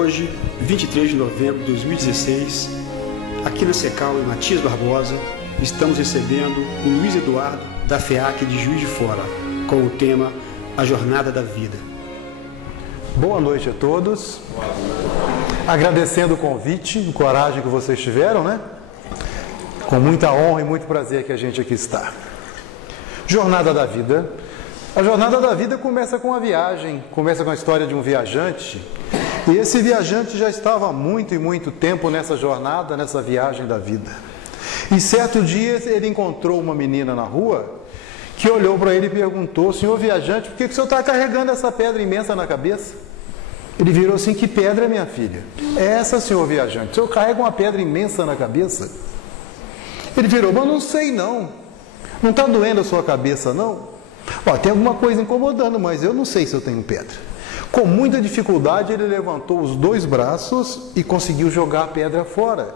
Hoje, 23 de novembro de 2016, aqui na Secal, em Matias Barbosa, estamos recebendo o Luiz Eduardo, da FEAC de Juiz de Fora, com o tema A Jornada da Vida. Boa noite a todos. Agradecendo o convite, a coragem que vocês tiveram, né? Com muita honra e muito prazer que a gente aqui está. Jornada da Vida. A jornada da vida começa com a viagem, começa com a história de um viajante. E esse viajante já estava há muito e muito tempo nessa jornada, nessa viagem da vida. E certo dia ele encontrou uma menina na rua que olhou para ele e perguntou: senhor viajante, por que o senhor está carregando essa pedra imensa na cabeça? Ele virou assim: que pedra, minha filha? É essa, senhor viajante. O senhor carrega uma pedra imensa na cabeça? Ele virou: mas não sei não. Não está doendo a sua cabeça não? Ó, tem alguma coisa incomodando, mas eu não sei se eu tenho pedra. Com muita dificuldade ele levantou os dois braços e conseguiu jogar a pedra fora.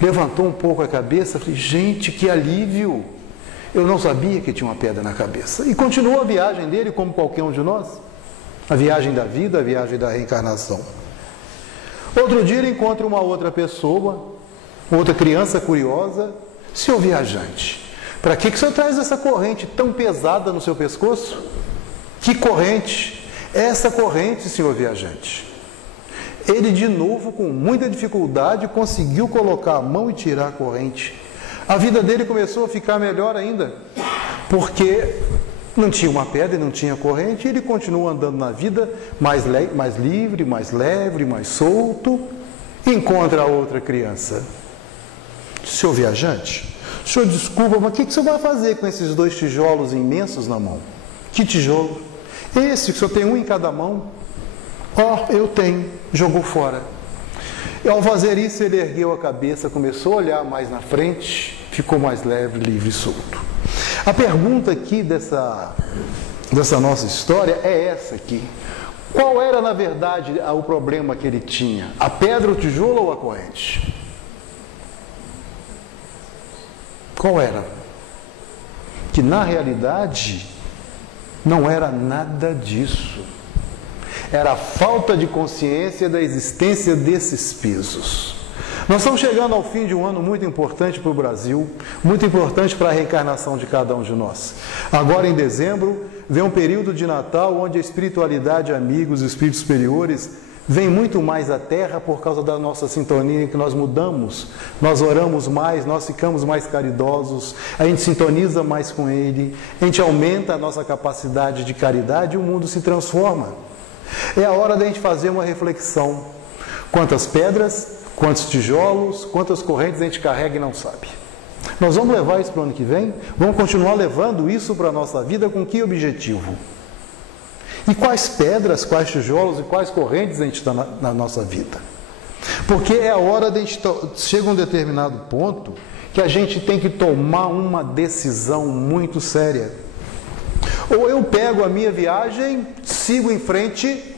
Levantou um pouco a cabeça, falei: gente, que alívio! Eu não sabia que tinha uma pedra na cabeça. E continuou a viagem dele como qualquer um de nós. A viagem da vida, a viagem da reencarnação. Outro dia ele encontra uma outra pessoa, outra criança curiosa. Senhor viajante, para que o senhor traz essa corrente tão pesada no seu pescoço? Que corrente? Essa corrente, senhor viajante. Ele de novo, com muita dificuldade, conseguiu colocar a mão e tirar a corrente. A vida dele começou a ficar melhor ainda, porque não tinha uma pedra e não tinha corrente, e ele continuou andando na vida mais livre, mais leve, mais solto. E encontra a outra criança. Senhor viajante, o senhor desculpa, mas o que o senhor vai fazer com esses dois tijolos imensos na mão? Que tijolo? Esse, que o senhor tem um em cada mão? Ó, eu tenho. Jogou fora. E ao fazer isso, ele ergueu a cabeça, começou a olhar mais na frente, ficou mais leve, livre e solto. A pergunta aqui dessa nossa história é essa aqui. Qual era, na verdade, o problema que ele tinha? A pedra, o tijolo ou a corrente? Qual era? Que na realidade não era nada disso. Era a falta de consciência da existência desses pesos. Nós estamos chegando ao fim de um ano muito importante para o Brasil, muito importante para a reencarnação de cada um de nós. Agora em dezembro, vem um período de Natal onde a espiritualidade, amigos, espíritos superiores, vem muito mais à Terra por causa da nossa sintonia, que nós mudamos, nós oramos mais, nós ficamos mais caridosos, a gente sintoniza mais com Ele, a gente aumenta a nossa capacidade de caridade e o mundo se transforma. É a hora da gente fazer uma reflexão. Quantas pedras, quantos tijolos, quantas correntes a gente carrega e não sabe. Nós vamos levar isso para o ano que vem? Vamos continuar levando isso para a nossa vida com que objetivo? E quais pedras, quais tijolos e quais correntes a gente está na nossa vida? Porque é a hora de a gente chega a um determinado ponto que a gente tem que tomar uma decisão muito séria. Ou eu pego a minha viagem, sigo em frente,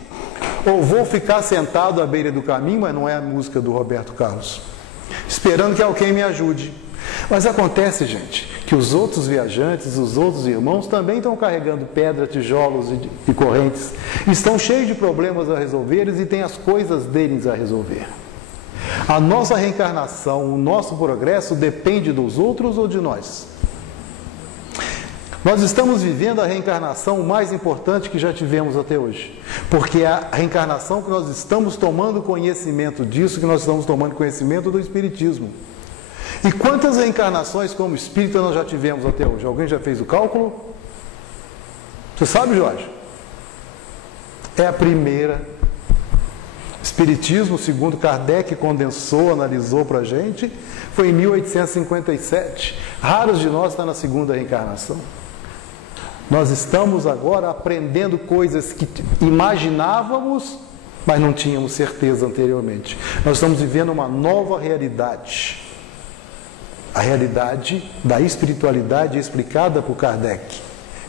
ou vou ficar sentado à beira do caminho, mas não é a música do Roberto Carlos, esperando que alguém me ajude. Mas acontece, gente, que os outros viajantes, os outros irmãos também estão carregando pedra, tijolos e correntes, estão cheios de problemas a resolver e têm as coisas deles a resolver. A nossa reencarnação, o nosso progresso depende dos outros ou de nós? Nós estamos vivendo a reencarnação mais importante que já tivemos até hoje, porque é a reencarnação que nós estamos tomando conhecimento disso, que nós estamos tomando conhecimento do Espiritismo. E quantas reencarnações como espírita nós já tivemos até hoje? Alguém já fez o cálculo? Você sabe, Jorge? É a primeira. Espiritismo, segundo Kardec condensou, analisou para a gente, foi em 1857. Raros de nós estão na segunda reencarnação. Nós estamos agora aprendendo coisas que imaginávamos, mas não tínhamos certeza anteriormente. Nós estamos vivendo uma nova realidade. A realidade da espiritualidade explicada por Kardec,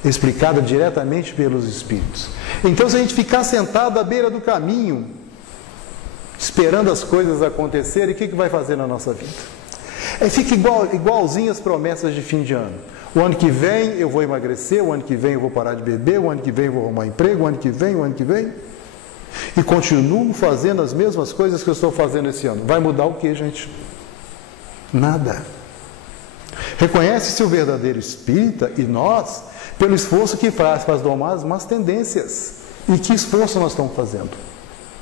explicada diretamente pelos Espíritos. Então, se a gente ficar sentado à beira do caminho, esperando as coisas acontecerem, o que vai fazer na nossa vida? Fica igualzinho as promessas de fim de ano. O ano que vem eu vou emagrecer, o ano que vem eu vou parar de beber, o ano que vem eu vou arrumar emprego, o ano que vem. e continuo fazendo as mesmas coisas que eu estou fazendo esse ano. Vai mudar o que, gente? Nada. Reconhece-se o verdadeiro espírita e nós, pelo esforço que faz para domar as más tendências. E que esforço nós estamos fazendo?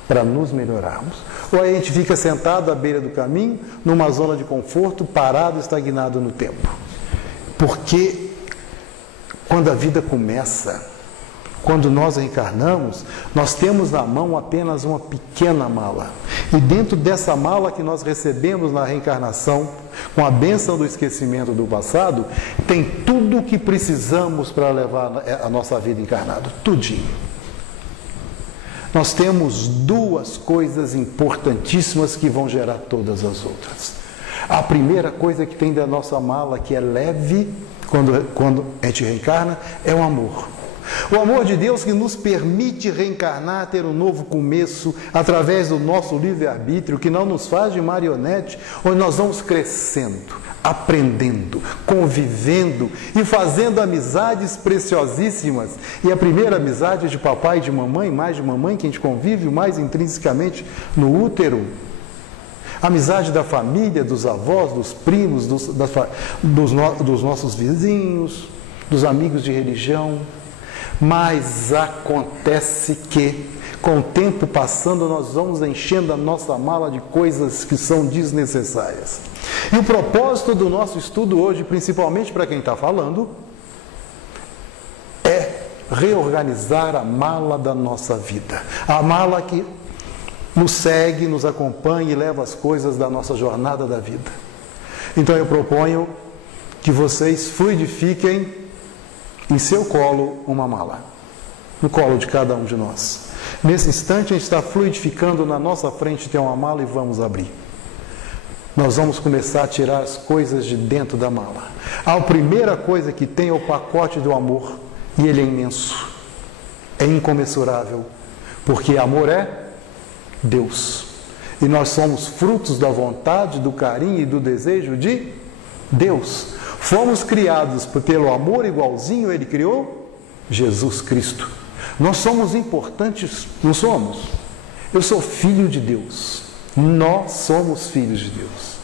Para nos melhorarmos. Ou a gente fica sentado à beira do caminho, numa zona de conforto, parado, estagnado no tempo. Porque quando a vida começa, quando nós reencarnamos, nós temos na mão apenas uma pequena mala. E dentro dessa mala que nós recebemos na reencarnação, com a bênção do esquecimento do passado, tem tudo o que precisamos para levar a nossa vida encarnada. Tudinho. Nós temos duas coisas importantíssimas que vão gerar todas as outras. A primeira coisa que tem da nossa mala, que é leve, quando a gente reencarna, é o amor. O amor de Deus que nos permite reencarnar, ter um novo começo, através do nosso livre-arbítrio, que não nos faz de marionete, onde nós vamos crescendo, aprendendo, convivendo e fazendo amizades preciosíssimas. E a primeira amizade é de papai e de mamãe, mais de mamãe, que a gente convive mais intrinsecamente no útero. A amizade da família, dos avós, dos primos, dos nossos vizinhos, dos amigos de religião. Mas acontece que, com o tempo passando, nós vamos enchendo a nossa mala de coisas que são desnecessárias. E o propósito do nosso estudo hoje, principalmente para quem está falando, é reorganizar a mala da nossa vida. A mala que nos segue, nos acompanha e leva as coisas da nossa jornada da vida. Então eu proponho que vocês fluidifiquem em seu colo uma mala, no colo de cada um de nós. Nesse instante a gente está fluidificando, na nossa frente tem uma mala e vamos abrir. Nós vamos começar a tirar as coisas de dentro da mala. A primeira coisa que tem é o pacote do amor, e ele é imenso, é incomensurável, porque amor é Deus. E nós somos frutos da vontade, do carinho e do desejo de Deus. Fomos criados pelo amor igualzinho ele criou Jesus Cristo. Nós somos importantes, não somos? Eu sou filho de Deus. Nós somos filhos de Deus.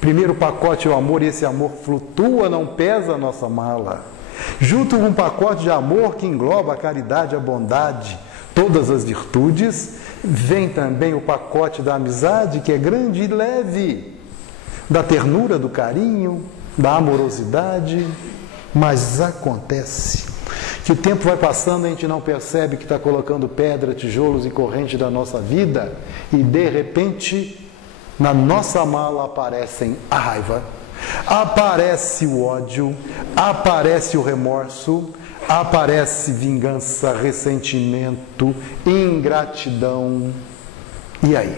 Primeiro pacote é o amor, e esse amor flutua, não pesa a nossa mala. Junto com um pacote de amor que engloba a caridade, a bondade, todas as virtudes, vem também o pacote da amizade, que é grande e leve, da ternura, do carinho, da amorosidade. Mas acontece que o tempo vai passando e a gente não percebe que está colocando pedra, tijolos e corrente da nossa vida, e de repente na nossa mala aparecem a raiva, aparece o ódio, aparece o remorso, aparece vingança, ressentimento, ingratidão. E aí?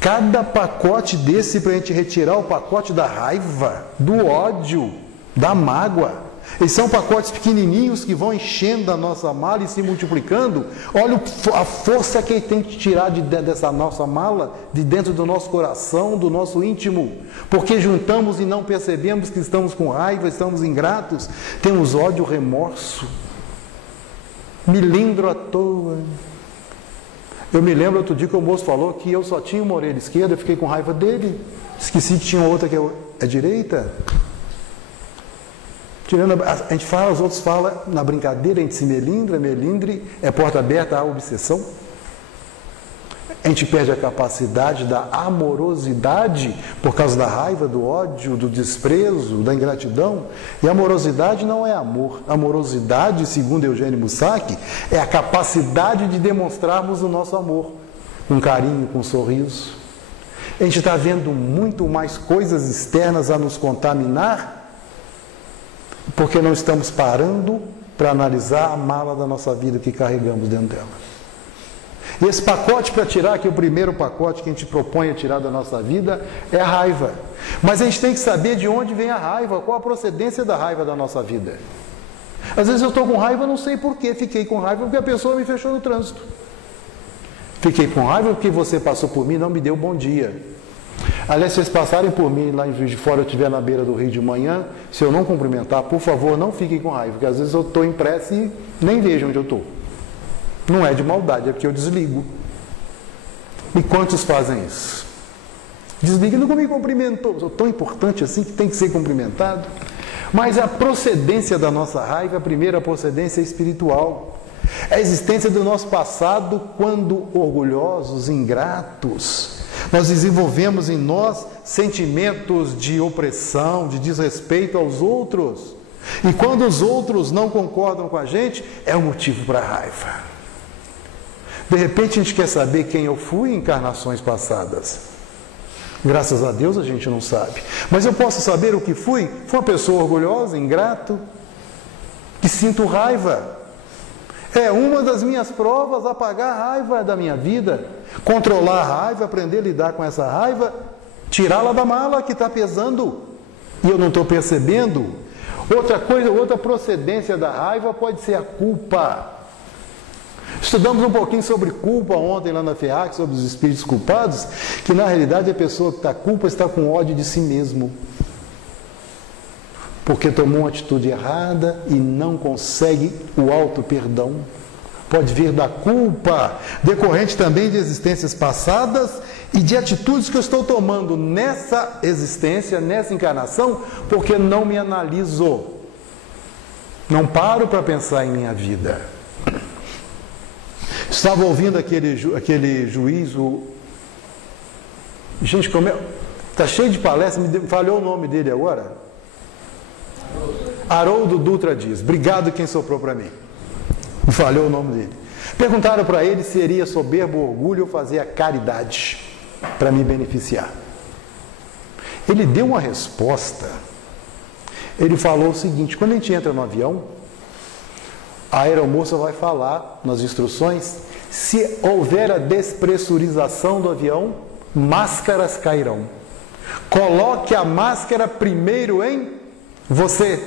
Cada pacote desse, para a gente retirar o pacote da raiva, do ódio, da mágoa, eles são pacotes pequenininhos que vão enchendo a nossa mala e se multiplicando. Olha a força que tem que tirar de dentro dessa nossa mala, de dentro do nosso coração, do nosso íntimo, porque juntamos e não percebemos que estamos com raiva, estamos ingratos, temos ódio, remorso, melindro à toa. Eu me lembro outro dia que o moço falou que eu só tinha uma orelha esquerda, eu fiquei com raiva dele, esqueci que tinha outra que é direita. A gente fala, os outros falam, na brincadeira a gente se melindre, é porta aberta à obsessão. A gente perde a capacidade da amorosidade por causa da raiva, do ódio, do desprezo, da ingratidão. E amorosidade não é amor. Amorosidade, segundo Eugênio Mussac, é a capacidade de demonstrarmos o nosso amor com carinho, com sorriso. A gente está vendo muito mais coisas externas a nos contaminar, porque não estamos parando para analisar a mala da nossa vida que carregamos dentro dela. E esse pacote para tirar, que é o primeiro pacote que a gente propõe a tirar da nossa vida, é a raiva. Mas a gente tem que saber de onde vem a raiva, qual a procedência da raiva da nossa vida. Às vezes eu estou com raiva, não sei porquê, fiquei com raiva porque a pessoa me fechou no trânsito. Fiquei com raiva porque você passou por mim e não me deu bom dia. Aliás, se vocês passarem por mim lá em Juiz de Fora, eu estiver na beira do rio de manhã, se eu não cumprimentar, por favor, não fiquem com raiva, porque às vezes eu estou em pressa e nem vejo onde eu estou. Não é de maldade, é porque eu desligo. E quantos fazem isso? Desliga, nunca me cumprimentou. Sou tão importante assim que tem que ser cumprimentado. Mas a procedência da nossa raiva, a primeira procedência é espiritual. É a existência do nosso passado quando orgulhosos, ingratos. Nós desenvolvemos em nós sentimentos de opressão, de desrespeito aos outros. E quando os outros não concordam com a gente, é um motivo para raiva. De repente a gente quer saber quem eu fui em encarnações passadas. Graças a Deus a gente não sabe. Mas eu posso saber o que fui? Fui uma pessoa orgulhosa, ingrato, que sinto raiva. É uma das minhas provas, apagar a raiva da minha vida, controlar a raiva, aprender a lidar com essa raiva, tirá-la da mala que está pesando e eu não estou percebendo. Outra coisa, outra procedência da raiva pode ser a culpa. Estudamos um pouquinho sobre culpa ontem lá na FEAC, sobre os espíritos culpados, que na realidade a pessoa que está culpa está com ódio de si mesmo. Porque tomou uma atitude errada e não consegue o auto-perdão. Pode vir da culpa, decorrente também de existências passadas e de atitudes que eu estou tomando nessa existência, nessa encarnação, porque não me analiso. Não paro para pensar em minha vida. Estava ouvindo aquele juiz, gente, como é? Está cheio de palestras, me falhou o nome dele agora. Haroldo Dutra Dias. Obrigado quem soprou para mim. Me falhou o nome dele. Perguntaram para ele se seria soberbo orgulho fazer a caridade para me beneficiar. Ele deu uma resposta. Ele falou o seguinte: quando a gente entra no avião, a aeromoça vai falar nas instruções, se houver a despressurização do avião, máscaras cairão. Coloque a máscara primeiro em você.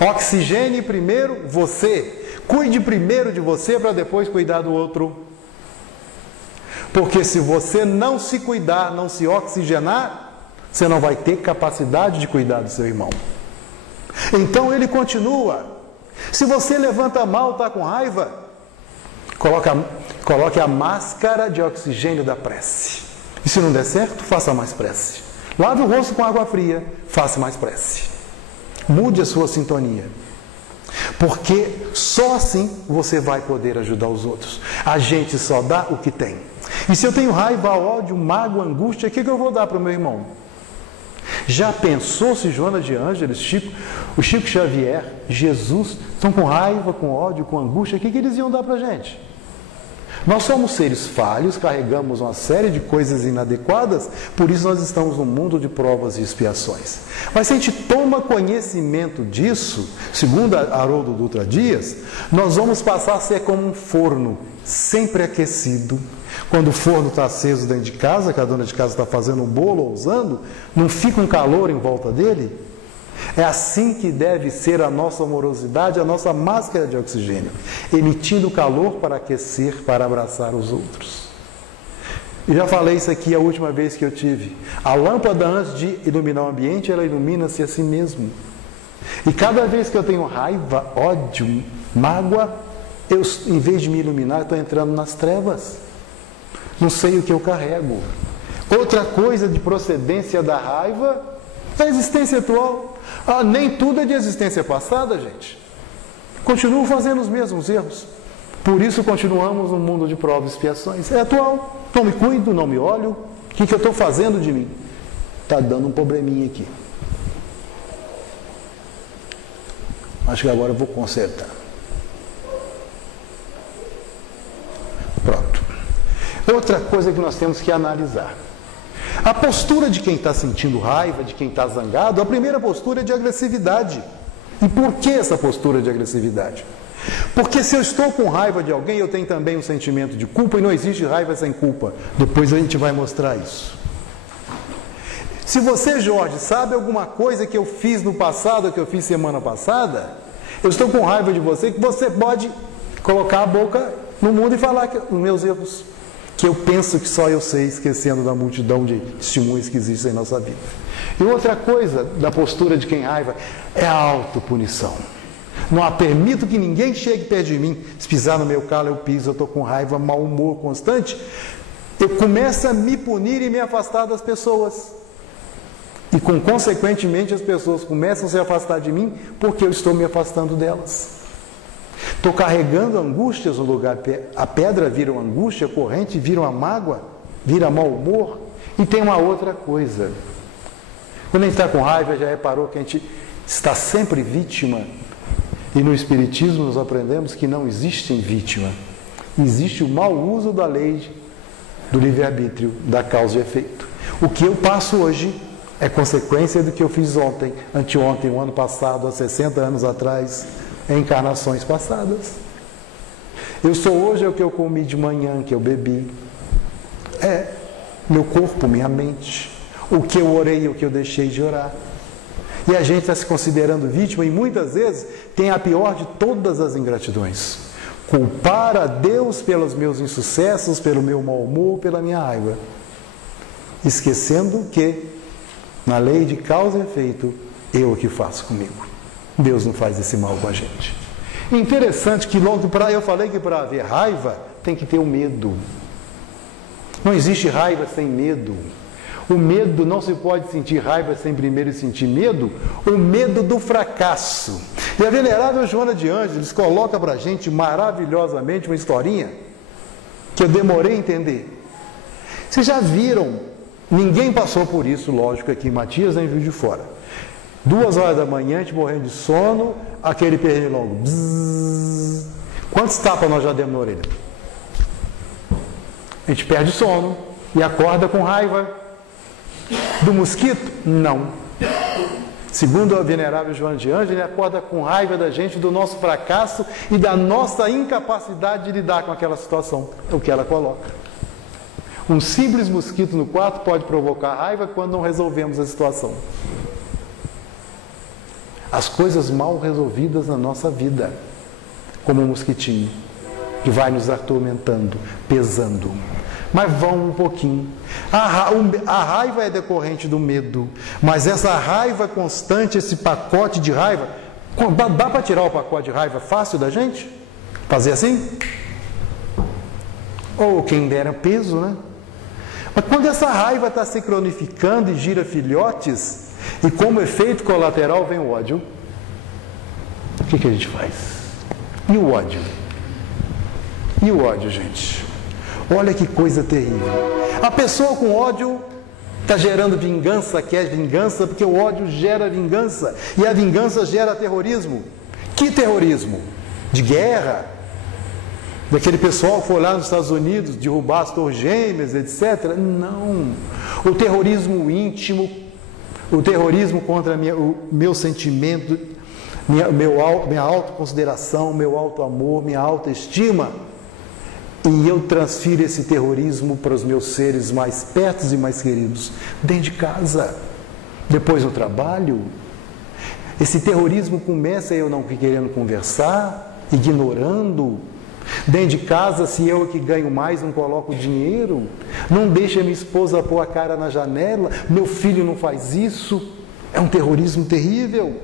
Oxigene primeiro você. Cuide primeiro de você para depois cuidar do outro. Porque se você não se cuidar, não se oxigenar, você não vai ter capacidade de cuidar do seu irmão. Então ele continua. Se você levanta mal, está com raiva, coloque a máscara de oxigênio da prece. E se não der certo, faça mais prece. Lave o rosto com água fria, faça mais prece. Mude a sua sintonia. Porque só assim você vai poder ajudar os outros. A gente só dá o que tem. E se eu tenho raiva, ódio, mágoa, angústia, o que eu vou dar para o meu irmão? Já pensou se Joana de Ângeles, o Chico Xavier, Jesus, estão com raiva, com ódio, com angústia, o que eles iam dar para a gente? Nós somos seres falhos, carregamos uma série de coisas inadequadas, por isso nós estamos num mundo de provas e expiações. Mas se a gente toma conhecimento disso, segundo Haroldo Dutra Dias, nós vamos passar a ser como um forno, sempre aquecido. Quando o forno está aceso dentro de casa, que a dona de casa está fazendo um bolo ou usando, não fica um calor em volta dele? É assim que deve ser a nossa amorosidade, a nossa máscara de oxigênio, emitindo calor para aquecer, para abraçar os outros. E já falei isso aqui a última vez que eu tive. A lâmpada, antes de iluminar o ambiente, ela ilumina-se a si mesmo. E cada vez que eu tenho raiva, ódio, mágoa, eu, em vez de me iluminar, estou entrando nas trevas. Não sei o que eu carrego. Outra coisa de procedência da raiva é a existência atual. Nem tudo é de existência passada, gente. Continuo fazendo os mesmos erros. Por isso continuamos no mundo de provas e expiações. É atual. Não me cuido, não me olho. O que eu estou fazendo de mim? Está dando um probleminha aqui. Acho que agora eu vou consertar. Pronto. Outra coisa que nós temos que analisar. A postura de quem está sentindo raiva, de quem está zangado, a primeira postura é de agressividade. E por que essa postura de agressividade? Porque se eu estou com raiva de alguém, eu tenho também um sentimento de culpa e não existe raiva sem culpa. Depois a gente vai mostrar isso. Se você, Jorge, sabe alguma coisa que eu fiz no passado, que eu fiz semana passada, eu estou com raiva de você, que você pode colocar a boca no mundo e falar os meus erros. Que eu penso que só eu sei, esquecendo da multidão de testemunhos que existem em nossa vida. E outra coisa da postura de quem raiva é a autopunição. Não permito que ninguém chegue perto de mim. Se pisar no meu calo, eu piso, eu estou com raiva, mau humor constante. Eu começo a me punir e me afastar das pessoas. E, consequentemente, as pessoas começam a se afastar de mim porque eu estou me afastando delas. Estou carregando angústias no lugar. A pedra vira uma angústia, a corrente vira uma mágoa, vira mau humor. E tem uma outra coisa. Quando a gente está com raiva, já reparou que a gente está sempre vítima. E no Espiritismo nós aprendemos que não existe vítima. Existe o mau uso da lei do livre-arbítrio, da causa e efeito. O que eu passo hoje é consequência do que eu fiz ontem, anteontem, o ano passado, há 60 anos atrás, em encarnações passadas. Eu sou hoje o que eu comi de manhã, que eu bebi. Meu corpo, minha mente. O que eu orei e o que eu deixei de orar. E a gente está se considerando vítima e muitas vezes tem a pior de todas as ingratidões. Culpar a Deus pelos meus insucessos, pelo meu mau humor, pela minha raiva. Esquecendo que, na lei de causa e efeito, eu o que faço comigo. Deus não faz esse mal com a gente. Interessante que logo eu falei que para haver raiva tem que ter o medo. Não existe raiva sem medo. O medo, não se pode sentir raiva sem primeiro sentir medo, o medo do fracasso. E a venerável Joana de Ângeles coloca para a gente maravilhosamente uma historinha que eu demorei a entender. Vocês já viram, ninguém passou por isso, lógico, aqui em Matias, nem Juiz de Fora. 2 horas da manhã, a gente morrendo de sono, aquele pernilongo. Bzzz. Quantos tapas nós já demos na orelha? A gente perde sono e acorda com raiva. Do mosquito? Não. Segundo a venerável Joana de Ângeles, ele acorda com raiva da gente, do nosso fracasso e da nossa incapacidade de lidar com aquela situação. É o que ela coloca. Um simples mosquito no quarto pode provocar raiva quando não resolvemos a situação. As coisas mal resolvidas na nossa vida, como um mosquitinho, que vai nos atormentando, pesando. Mas vão um pouquinho. A raiva é decorrente do medo, mas essa raiva constante, esse pacote de raiva, dá para tirar o pacote de raiva fácil da gente? Fazer assim? Ou quem dera peso, né? Mas quando essa raiva está se cronificando e gira filhotes, e como efeito colateral vem o ódio, o que a gente faz? E o ódio? E o ódio, gente? Olha que coisa terrível. A pessoa com ódio está gerando vingança, quer vingança, porque o ódio gera vingança. E a vingança gera terrorismo. Que terrorismo? De guerra? Daquele pessoal que foi lá nos Estados Unidos derrubar as torres gêmeas, etc. Não. O terrorismo íntimo, o terrorismo contra o meu sentimento, minha autoconsideração, meu auto-amor, minha autoestima. E eu transfiro esse terrorismo para os meus seres mais perto e mais queridos, dentro de casa, depois no trabalho. Esse terrorismo começa eu não querendo conversar, ignorando. Dentro de casa, se eu que ganho mais não coloco dinheiro, não deixa minha esposa pôr a cara na janela, meu filho não faz isso. É um terrorismo terrível,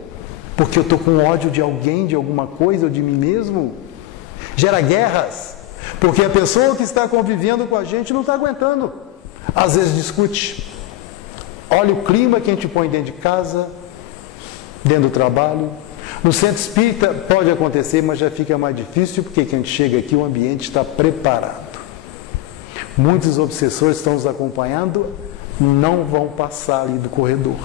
porque eu estou com ódio de alguém, de alguma coisa ou de mim mesmo. Gera guerras. Porque a pessoa que está convivendo com a gente não está aguentando. Às vezes discute. Olha o clima que a gente põe dentro de casa, dentro do trabalho. No centro espírita pode acontecer, mas já fica mais difícil, porque quando a gente chega aqui o ambiente está preparado. Muitos obsessores estão nos acompanhando, não vão passar ali do corredor.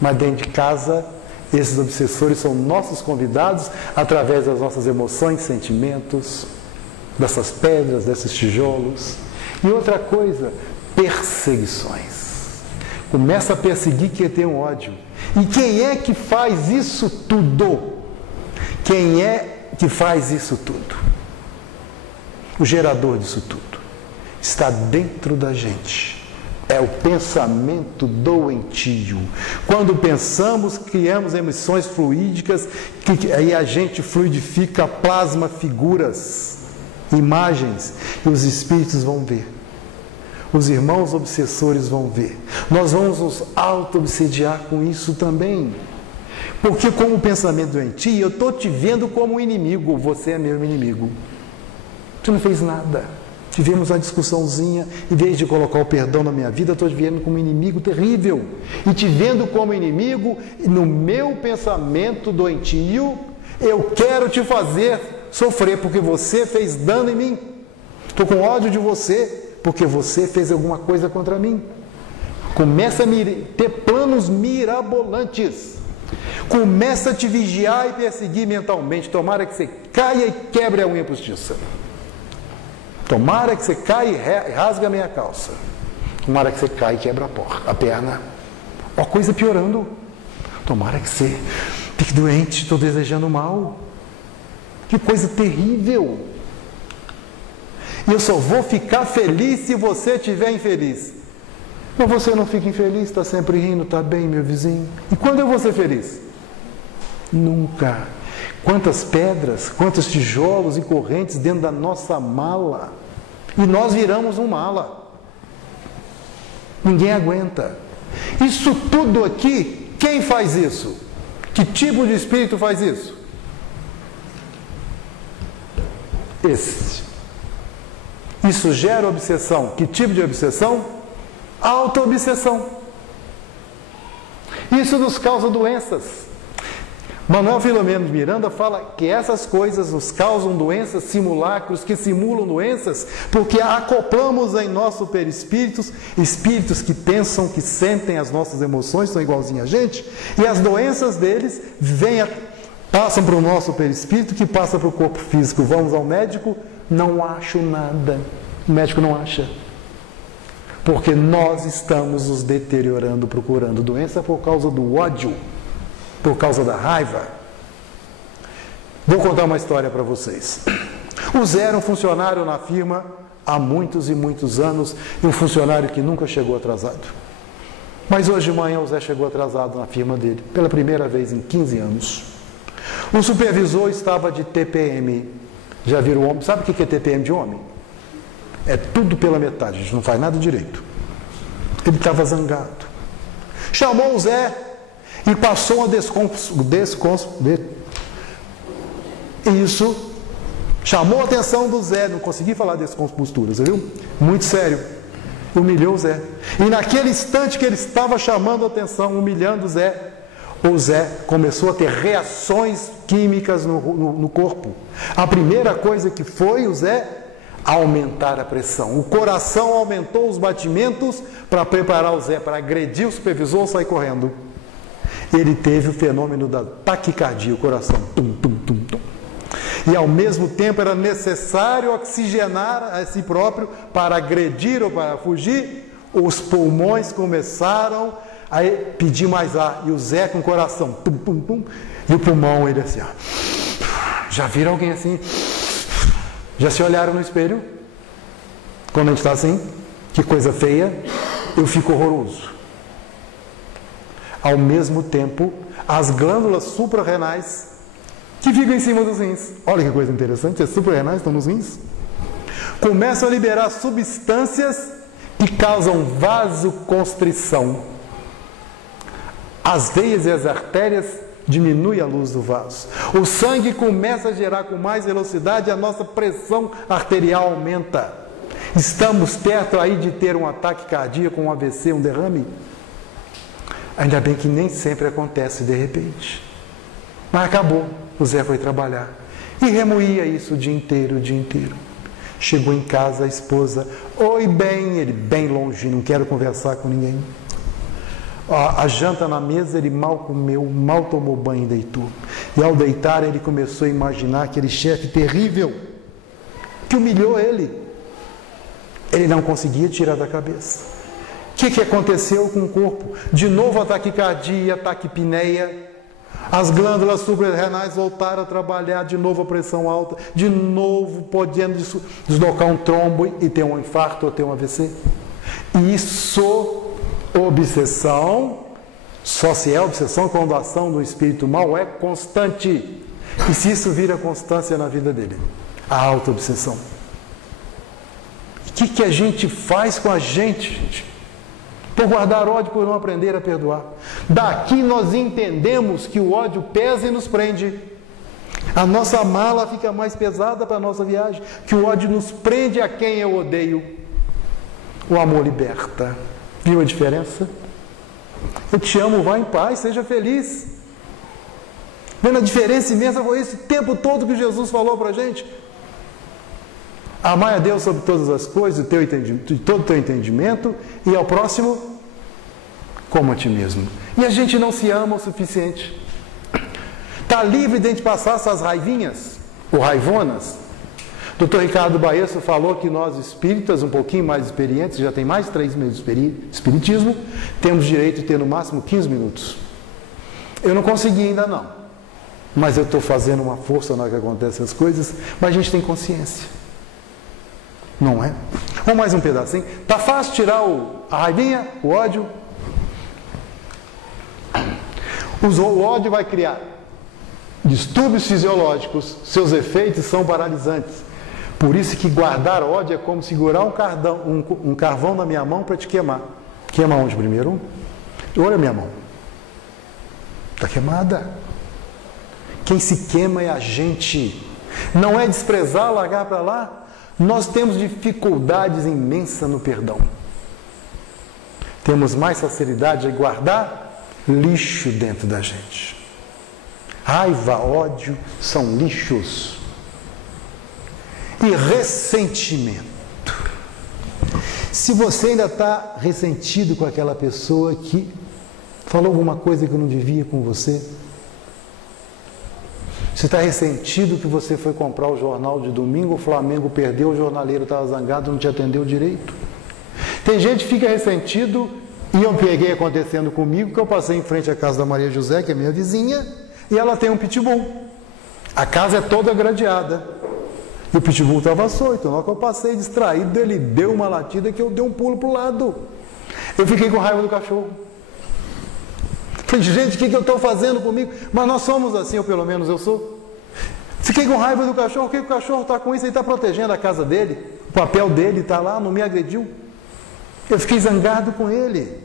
Mas dentro de casa, esses obsessores são nossos convidados através das nossas emoções, sentimentos, dessas pedras, desses tijolos. E outra coisa, perseguições. Começa a perseguir quem tem um ódio. E quem é que faz isso tudo? Quem é que faz isso tudo? O gerador disso tudo está dentro da gente. É o pensamento doentio. Quando pensamos, criamos emissões fluídicas, que aí a gente fluidifica, plasma figuras, imagens, e os espíritos vão ver. Os irmãos obsessores vão ver. Nós vamos nos auto-obsediar com isso também. Porque com o pensamento doentio, eu estou te vendo como um inimigo, você é meu inimigo. Você não fez nada. Tivemos uma discussãozinha, em vez de colocar o perdão na minha vida, eu estou te vendo como um inimigo terrível. E te vendo como inimigo, no meu pensamento doentio, eu quero te fazer sofrer, porque você fez dano em mim. Estou com ódio de você, porque você fez alguma coisa contra mim. Começa a ter planos mirabolantes. Começa a te vigiar e perseguir mentalmente. Tomara que você caia e quebre a unha postiça. Tomara que você caia e rasgue a minha calça. Tomara que você caia e quebra a perna. Ó, coisa piorando. Tomara que você fique doente, estou desejando mal. Que coisa terrível. E eu só vou ficar feliz se você estiver infeliz. Mas você não fica infeliz, está sempre rindo, está bem, meu vizinho. E quando eu vou ser feliz? Nunca. Quantas pedras, quantos tijolos e correntes dentro da nossa mala. E nós viramos um mala. Ninguém aguenta. Isso tudo aqui, quem faz isso? Que tipo de espírito faz isso? Esse. Isso gera obsessão. Que tipo de obsessão? Auto-obsessão. Isso nos causa doenças. Manuel Filomeno de Miranda fala que essas coisas nos causam doenças, simulacros que simulam doenças, porque acoplamos em nosso perispíritos, espíritos que pensam, que sentem as nossas emoções, são igualzinhos a gente, e as doenças deles passam para o nosso perispírito, que passa para o corpo físico. Vamos ao médico, não acho nada. O médico não acha. Porque nós estamos nos deteriorando, procurando doença por causa do ódio, por causa da raiva. Vou contar uma história para vocês. O Zé era um funcionário na firma há muitos e muitos anos, e um funcionário que nunca chegou atrasado. Mas hoje de manhã o Zé chegou atrasado na firma dele, pela primeira vez em 15 anos. O supervisor estava de TPM. Já viram o homem? Sabe o que é TPM de homem? É tudo pela metade, a gente não faz nada direito. Ele estava zangado. Chamou o Zé e passou uma Isso chamou a atenção do Zé. Não consegui falar descomposturas, viu? Muito sério. Humilhou o Zé. E naquele instante que ele estava chamando a atenção, humilhando o Zé começou a ter reações químicas no corpo. A primeira coisa que foi o Zé aumentar a pressão. O coração aumentou os batimentos para preparar o Zé para agredir o supervisor ou sair correndo. Ele teve o fenômeno da taquicardia, o coração tum, tum, tum, tum. E ao mesmo tempo era necessário oxigenar a si próprio para agredir ou para fugir. Os pulmões começaram a pedir mais ar. E o Zé com o coração pum, pum, pum. E o pulmão, ele assim, ó. Já viram alguém assim? Já se olharam no espelho? Quando a gente está assim, que coisa feia, eu fico horroroso. Ao mesmo tempo, as glândulas suprarrenais que ficam em cima dos rins, olha que coisa interessante, as suprarrenais estão nos rins, começam a liberar substâncias que causam vasoconstrição. As veias e as artérias diminui a luz do vaso. O sangue começa a gerar com mais velocidade, a nossa pressão arterial aumenta. Estamos perto aí de ter um ataque cardíaco, um AVC, um derrame. Ainda bem que nem sempre acontece de repente. Mas acabou. O Zé foi trabalhar. E remoía isso o dia inteiro, o dia inteiro. Chegou em casa, a esposa, oi bem, ele bem longe, não quero conversar com ninguém. A janta na mesa, ele mal comeu, mal tomou banho e deitou. E ao deitar, ele começou a imaginar aquele chefe terrível que humilhou ele. Ele não conseguia tirar da cabeça. O que aconteceu com o corpo? De novo a taquicardia, a taquipneia. As glândulas suprarrenais voltaram a trabalhar, de novo a pressão alta, de novo podendo deslocar um trombo e ter um infarto ou ter um AVC. Isso... obsessão, só se é obsessão quando a ação do espírito mal é constante. E se isso vira constância na vida dele? A auto-obsessão. O que a gente faz com a gente? por guardar ódio, por não aprender a perdoar. Daqui nós entendemos que o ódio pesa e nos prende. A nossa mala fica mais pesada para a nossa viagem, que o ódio nos prende a quem eu odeio. O amor liberta. Viu a diferença? Eu te amo, vá em paz, seja feliz. Vendo a diferença imensa? Foi esse tempo todo que Jesus falou para a gente. Amai a Deus sobre todas as coisas, de todo o teu entendimento, e ao próximo como a ti mesmo. E a gente não se ama o suficiente. Está livre de a gente passar essas raivinhas, ou raivonas. Dr. Ricardo Baesso falou que nós espíritas, um pouquinho mais experientes, já tem mais de 3 meses de espiritismo, temos direito de ter no máximo 15 minutos. Eu não consegui ainda não, mas eu estou fazendo uma força na hora que acontecem as coisas, mas a gente tem consciência. Não é? Vamos mais um pedacinho. Está fácil tirar a raivinha, o ódio? O ódio vai criar distúrbios fisiológicos, seus efeitos são paralisantes. Por isso que guardar ódio é como segurar um carvão na minha mão para te queimar. Queima onde primeiro? Olha a minha mão. Está queimada. Quem se queima é a gente. Não é desprezar, largar para lá. Nós temos dificuldades imensas no perdão. Temos mais facilidade de guardar lixo dentro da gente. Raiva, ódio são lixos. E ressentimento. Se você ainda está ressentido com aquela pessoa que falou alguma coisa que não devia com você, você está ressentido que você foi comprar o jornal de domingo, o Flamengo perdeu, o jornaleiro estava zangado, não te atendeu direito. Tem gente que fica ressentido, e eu peguei acontecendo comigo, que eu passei em frente à casa da Maria José, que é minha vizinha, e ela tem um pitbull. A casa é toda gradeada. E o pitbull estava solto. Na hora que eu passei distraído, ele deu uma latida que eu dei um pulo para o lado. Eu fiquei com raiva do cachorro. Falei, gente, o que eu estou fazendo comigo? Mas nós somos assim, ou pelo menos eu sou. Fiquei com raiva do cachorro. O que o cachorro está com isso? Ele está protegendo a casa dele. O papel dele está lá, não me agrediu. Eu fiquei zangado com ele.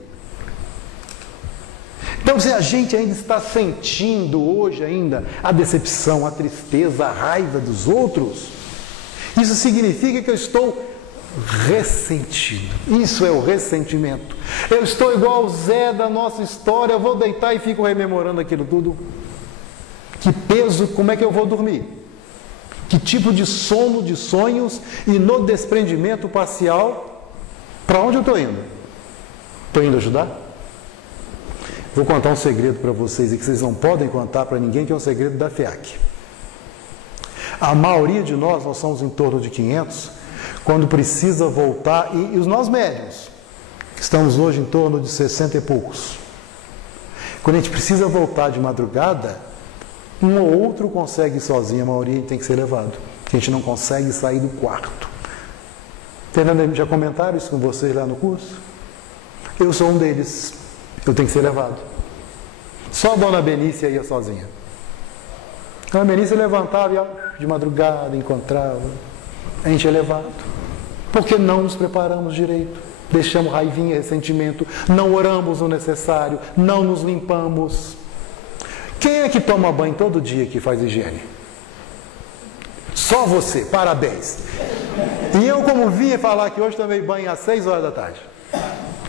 Então, se a gente ainda está sentindo hoje ainda a decepção, a tristeza, a raiva dos outros, isso significa que eu estou ressentido. Isso é o ressentimento. Eu estou igual ao Zé da nossa história, eu vou deitar e fico rememorando aquilo tudo. Que peso, como é que eu vou dormir? Que tipo de sono, de sonhos e no desprendimento parcial, para onde eu estou indo? Estou indo ajudar? Vou contar um segredo para vocês e que vocês não podem contar para ninguém, que é um segredo da FEAC. A maioria de nós somos em torno de 500, quando precisa voltar, e os nós médios, estamos hoje em torno de 60 e poucos. Quando a gente precisa voltar de madrugada, um ou outro consegue ir sozinho, a maioria tem que ser levado, porque a gente não consegue sair do quarto. Fernanda, já comentaram isso com vocês lá no curso? Eu sou um deles. Eu tenho que ser levado. Só a dona Benícia ia sozinha. A dona Benícia levantava, ia de madrugada, encontrava. A gente é levado. Porque não nos preparamos direito. Deixamos raivinha, ressentimento. Não oramos o necessário. Não nos limpamos. Quem é que toma banho todo dia que faz higiene? Só você. Parabéns. E eu, como vinha falar que hoje tomei banho às 6 horas da tarde.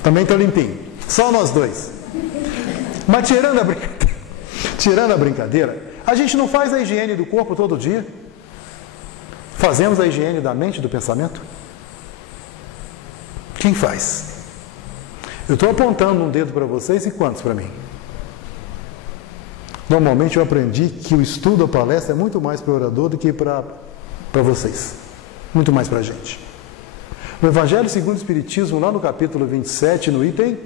Também estou limpinho. Só nós dois. Mas tirando a brincadeira, a gente não faz a higiene do corpo todo dia? Fazemos a higiene da mente, do pensamento? Quem faz? Eu estou apontando um dedo para vocês e quantos para mim? Normalmente eu aprendi que o estudo, a palestra é muito mais para o orador do que para vocês. Muito mais para a gente. No Evangelho segundo o Espiritismo, lá no capítulo 27, no item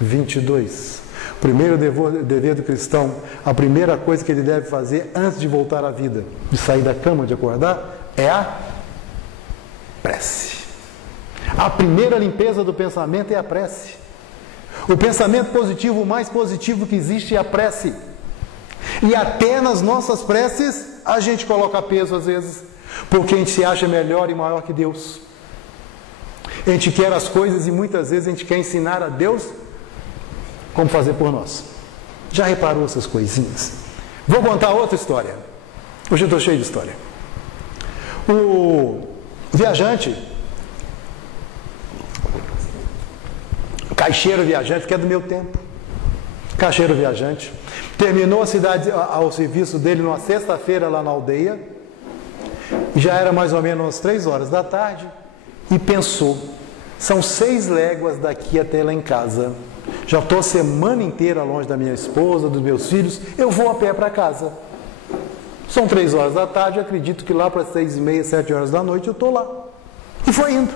22. O primeiro dever do cristão, a primeira coisa que ele deve fazer antes de voltar à vida, de sair da cama, de acordar, é a prece. A primeira limpeza do pensamento é a prece. O pensamento positivo, o mais positivo que existe é a prece. E até nas nossas preces, a gente coloca peso às vezes, porque a gente se acha melhor e maior que Deus. A gente quer as coisas e muitas vezes a gente quer ensinar a Deus como fazer por nós. Já reparou essas coisinhas? Vou contar outra história. Hoje eu estou cheio de história. O viajante, caixeiro viajante, que é do meu tempo, caixeiro viajante, terminou o serviço dele numa sexta-feira lá na aldeia, e já era mais ou menos 3 horas da tarde, e pensou, são 6 léguas daqui até lá em casa, já estou a semana inteira longe da minha esposa, dos meus filhos, eu vou a pé para casa. São 3 horas da tarde, eu acredito que lá para 6h30, 7 horas da noite eu estou lá. E foi indo.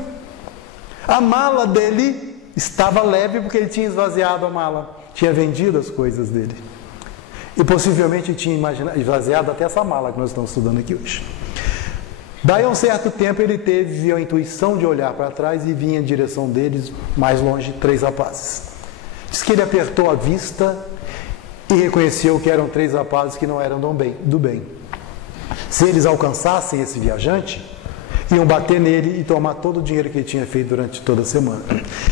A mala dele estava leve porque ele tinha esvaziado a mala, tinha vendido as coisas dele. E possivelmente tinha esvaziado até essa mala que nós estamos estudando aqui hoje. Daí a um certo tempo ele teve a intuição de olhar para trás e vinha em direção deles, mais longe, 3 rapazes. Diz que ele apertou a vista e reconheceu que eram 3 rapazes que não eram do bem. Se eles alcançassem esse viajante, iam bater nele e tomar todo o dinheiro que ele tinha feito durante toda a semana.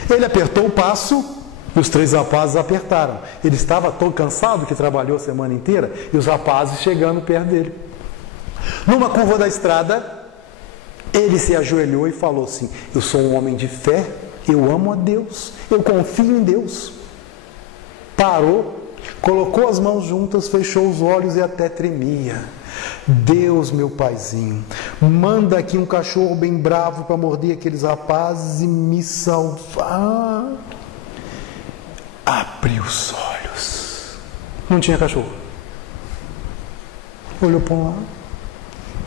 Ele apertou o passo e os 3 rapazes apertaram. Ele estava todo cansado, que trabalhou a semana inteira, e os rapazes chegando perto dele. Numa curva da estrada, ele se ajoelhou e falou assim: eu sou um homem de fé, eu amo a Deus, eu confio em Deus. Parou, colocou as mãos juntas, fechou os olhos e até tremia. Deus, meu paizinho, manda aqui um cachorro bem bravo para morder aqueles rapazes e me salvar. Abriu os olhos. Não tinha cachorro. Olhou para um lado,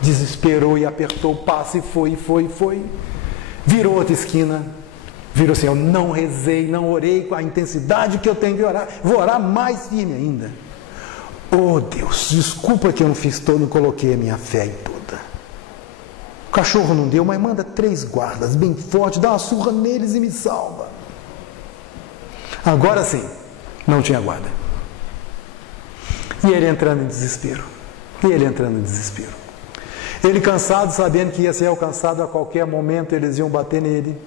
desesperou e apertou o passo e foi. Virou outra esquina. Virou assim: eu não rezei, não orei com a intensidade que eu tenho de orar. Vou orar mais firme ainda. Oh Deus, desculpa que eu não fiz todo, não coloquei a minha fé em toda. O cachorro não deu, mas manda 3 guardas bem fortes, dá uma surra neles e me salva. Agora sim, não tinha guarda. E ele entrando em desespero. Ele cansado, sabendo que ia ser alcançado a qualquer momento, eles iam bater nele.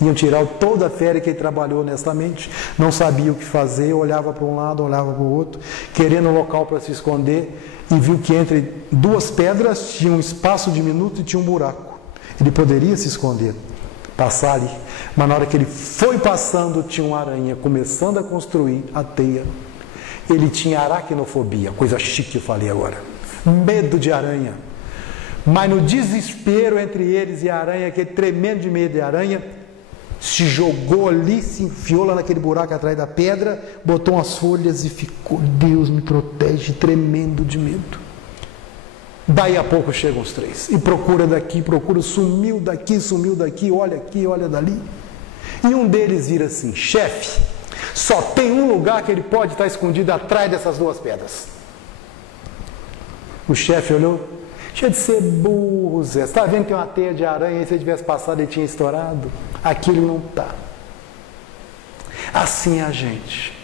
Iam tirar toda a férias que ele trabalhou honestamente, não sabia o que fazer, olhava para um lado, olhava para o outro, querendo um local para se esconder, e viu que entre 2 pedras tinha um espaço diminuto e tinha um buraco. Ele poderia se esconder, passar ali, mas na hora que ele foi passando, tinha uma aranha começando a construir a teia. Ele tinha aracnofobia, coisa chique eu falei agora, medo de aranha. Mas no desespero entre eles e a aranha, aquele tremendo de medo de aranha, se jogou ali, se enfiou lá naquele buraco atrás da pedra, botou umas folhas e ficou: Deus me protege, tremendo de medo. Daí a pouco chegam os 3 e procura daqui, sumiu daqui, olha aqui, olha dali. E um deles vira assim: chefe, só tem um lugar que ele pode estar escondido atrás dessas 2 pedras. O chefe olhou: deixa de ser burro, Zé. Você está vendo que tem uma teia de aranha e se ele tivesse passado ele tinha estourado? Aqui ele não está. Assim é a gente.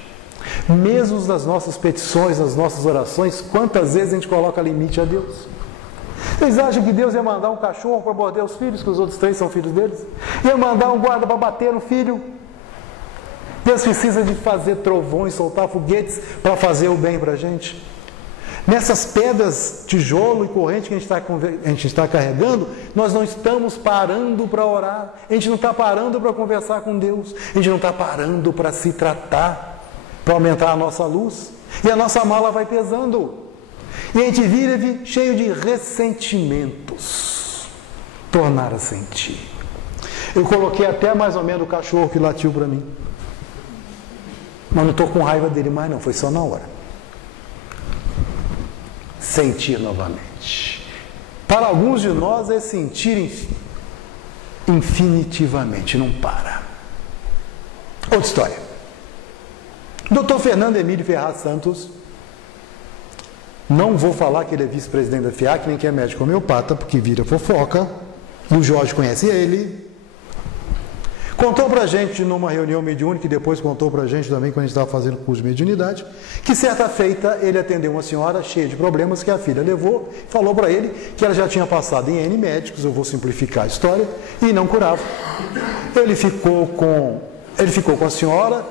Mesmo nas nossas petições, nas nossas orações, quantas vezes a gente coloca limite a Deus? Vocês acham que Deus ia mandar um cachorro para morder os filhos, que os outros 3 são filhos deles? Ia mandar um guarda para bater no filho? Deus precisa de fazer trovões, soltar foguetes para fazer o bem para a gente? Nessas pedras, tijolo e corrente que a gente está carregando, nós não estamos parando para orar, a gente não está parando para conversar com Deus, a gente não está parando para se tratar, para aumentar a nossa luz, e a nossa mala vai pesando, e a gente vive cheio de ressentimentos. Tornar a sentir. Eu coloquei até mais ou menos o cachorro que latiu para mim, mas não estou com raiva dele mais não, foi só na hora. Sentir novamente. Para alguns de nós é sentir infinitivamente, não para. Outra história. Dr. Fernando Emílio Ferraz Santos, não vou falar que ele é vice-presidente da FIAC, nem que é médico homeopata, porque vira fofoca, e o Jorge conhece ele. contou para a gente numa reunião mediúnica, e depois contou para a gente também quando a gente estava fazendo o curso de mediunidade, que certa feita ele atendeu uma senhora cheia de problemas que a filha levou, falou para ele que ela já tinha passado em N médicos, eu vou simplificar a história, e não curava. Ele ficou com a senhora,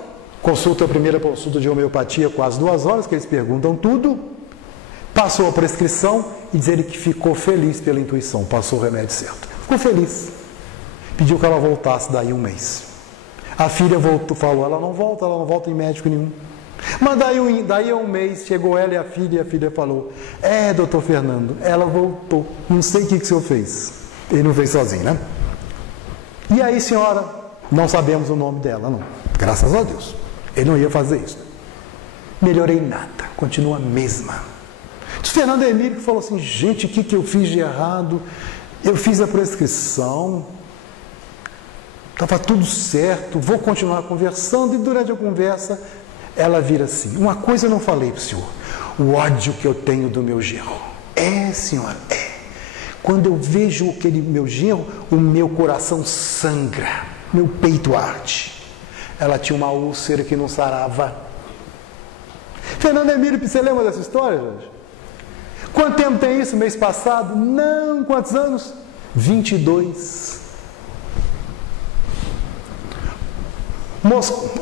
a primeira consulta de homeopatia, quase 2 horas, que eles perguntam tudo, passou a prescrição e diz ele que ficou feliz pela intuição, passou o remédio certo. Ficou feliz. Pediu que ela voltasse daí 1 mês. A filha falou, ela não volta em médico nenhum. Mas daí a 1 mês, chegou ela e a filha falou, doutor Fernando, ela voltou, não sei o que o senhor fez. Ele não fez sozinho, né? E aí, senhora, não sabemos o nome dela, não. Graças a Deus. Ele não ia fazer isso. Melhorei nada, continua a mesma. O Fernando Emílio falou assim, gente, o que eu fiz de errado? Eu fiz a prescrição, estava tudo certo, vou continuar conversando, e durante a conversa, ela vira assim, uma coisa eu não falei para o senhor, o ódio que eu tenho do meu genro. Senhora, quando eu vejo aquele meu genro, o meu coração sangra, meu peito arde. Ela tinha uma úlcera que não sarava. Fernando Emílio, você lembra dessa história, Jorge? Quanto tempo tem isso? Mês passado? Não, quantos anos? 22.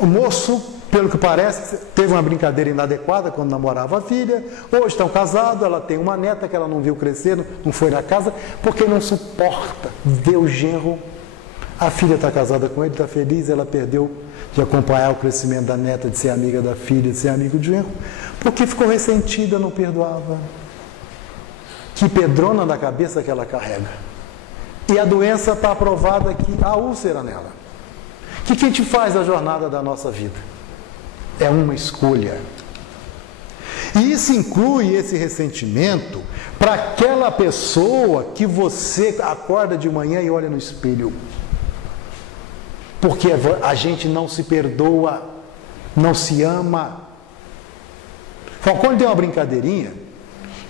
O moço, pelo que parece, teve uma brincadeira inadequada quando namorava a filha. Hoje estão casados, ela tem uma neta que ela não viu crescer, não foi na casa, porque não suporta ver o genro. A filha está casada com ele, está feliz, ela perdeu de acompanhar o crescimento da neta, de ser amiga da filha, de ser amigo do genro, porque ficou ressentida, não perdoava. Que pedrona na cabeça que ela carrega. E a doença está aprovada aqui, a úlcera nela. O que a gente faz na jornada da nossa vida? É uma escolha. E isso inclui esse ressentimento para aquela pessoa que você acorda de manhã e olha no espelho. Porque a gente não se perdoa, não se ama. Falcone deu uma brincadeirinha,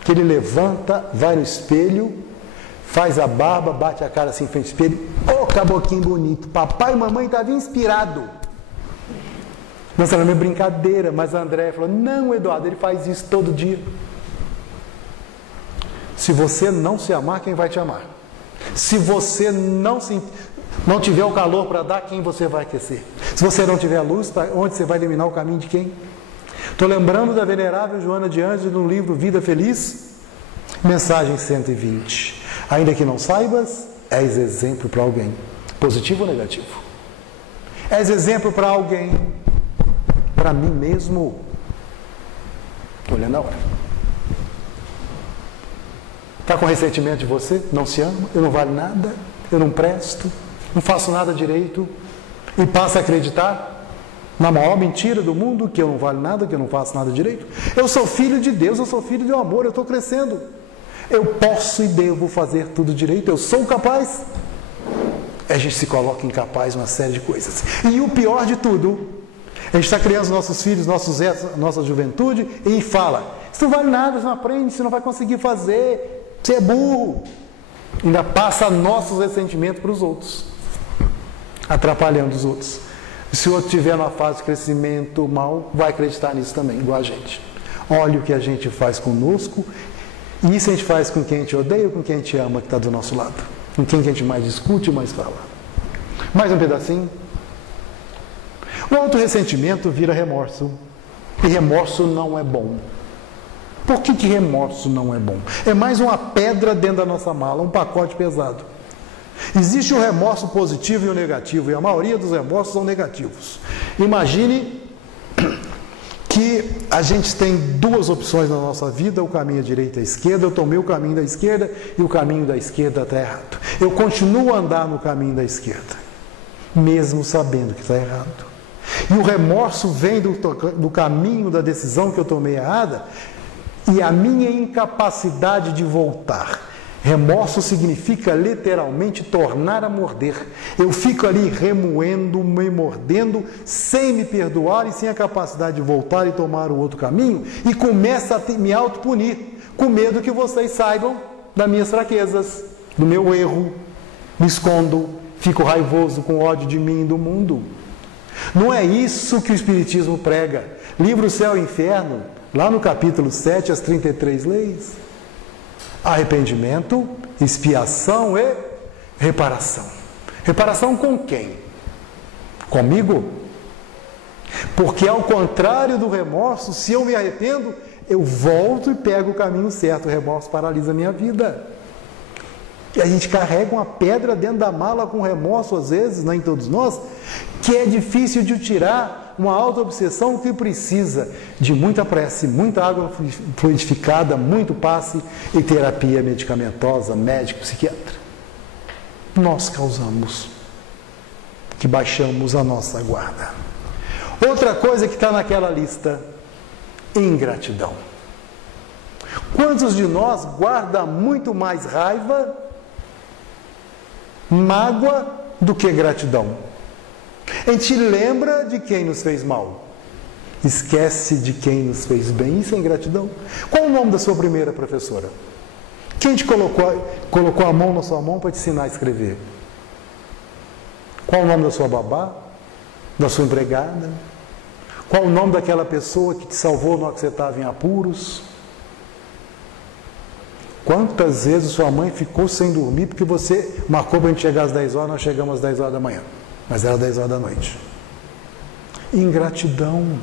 que ele levanta, vai no espelho, faz a barba, bate a cara assim em frente ao espelho, caboquinho bonito, papai e mamãe estavam inspirados. Nossa, era uma brincadeira, mas a Andréia falou, não, Eduardo, ele faz isso todo dia. Se você não se amar, quem vai te amar? Se você não tiver o calor para dar, quem você vai aquecer? Se você não tiver a luz, onde você vai eliminar o caminho de quem? Estou lembrando da venerável Joana de Ângeles no livro Vida Feliz, mensagem 120. Ainda que não saibas, és exemplo para alguém. Positivo ou negativo? És exemplo para alguém. Para mim mesmo. Olhando a hora. Está com ressentimento de você? Não se ama? Eu não valho nada? Eu não presto? Não faço nada direito? E passa a acreditar na maior mentira do mundo, que eu não valho nada, que eu não faço nada direito? Eu sou filho de Deus, eu sou filho de amor, eu estou crescendo. Eu posso e devo fazer tudo direito, eu sou capaz. A gente se coloca incapaz em uma série de coisas. E o pior de tudo, a gente está criando os nossos filhos, nossa juventude, e fala, isso não vale nada, você não aprende, você não vai conseguir fazer, você é burro. Ainda passa nossos ressentimentos para os outros, atrapalhando os outros. Se o outro estiver numa fase de crescimento mal, vai acreditar nisso também, igual a gente. Olha o que a gente faz conosco, e isso a gente faz com quem a gente odeia ou com quem a gente ama, que está do nosso lado. Com quem que a gente mais discute e mais fala. Mais um pedacinho. O outro ressentimento vira remorso. E remorso não é bom. Por que remorso não é bom? É mais uma pedra dentro da nossa mala, um pacote pesado. Existe o remorso positivo e o negativo, e a maioria dos remorsos são negativos. Imagine que a gente tem 2 opções na nossa vida, o caminho à direita e à esquerda. Eu tomei o caminho da esquerda e o caminho da esquerda está errado. Eu continuo a andar no caminho da esquerda, mesmo sabendo que está errado. E o remorso vem do caminho da decisão que eu tomei errada e a minha incapacidade de voltar. Remorso significa literalmente tornar a morder. Eu fico ali remoendo, me mordendo, sem me perdoar e sem a capacidade de voltar e tomar o outro caminho, e começo a me autopunir, com medo que vocês saibam das minhas fraquezas, do meu erro, me escondo, fico raivoso com ódio de mim e do mundo. Não é isso que o Espiritismo prega. Livro Céu e Inferno, lá no capítulo 7, as 33 leis. Arrependimento, expiação e reparação. Reparação com quem? Comigo? Porque ao contrário do remorso, se eu me arrependo, eu volto e pego o caminho certo. O remorso paralisa a minha vida. E a gente carrega uma pedra dentro da mala com remorso, às vezes, nem todos nós, que é difícil de tirar, uma auto-obsessão que precisa de muita prece, muita água fluidificada, muito passe e terapia medicamentosa, médico, psiquiatra. Nós causamos, que baixamos a nossa guarda. Outra coisa que está naquela lista, ingratidão. Quantos de nós guarda muito mais raiva, mágoa, do que gratidão? A gente lembra de quem nos fez mal, esquece de quem nos fez bem. Isso é ingratidão. Qual o nome da sua primeira professora? Quem te colocou a mão na sua mão para te ensinar a escrever? Qual o nome da sua babá? Da sua empregada? Qual o nome daquela pessoa que te salvou na hora que você estava em apuros? Quantas vezes sua mãe ficou sem dormir porque você marcou para a gente chegar às 10 horas, nós chegamos às 10 horas da manhã, mas era 10 horas da noite. Ingratidão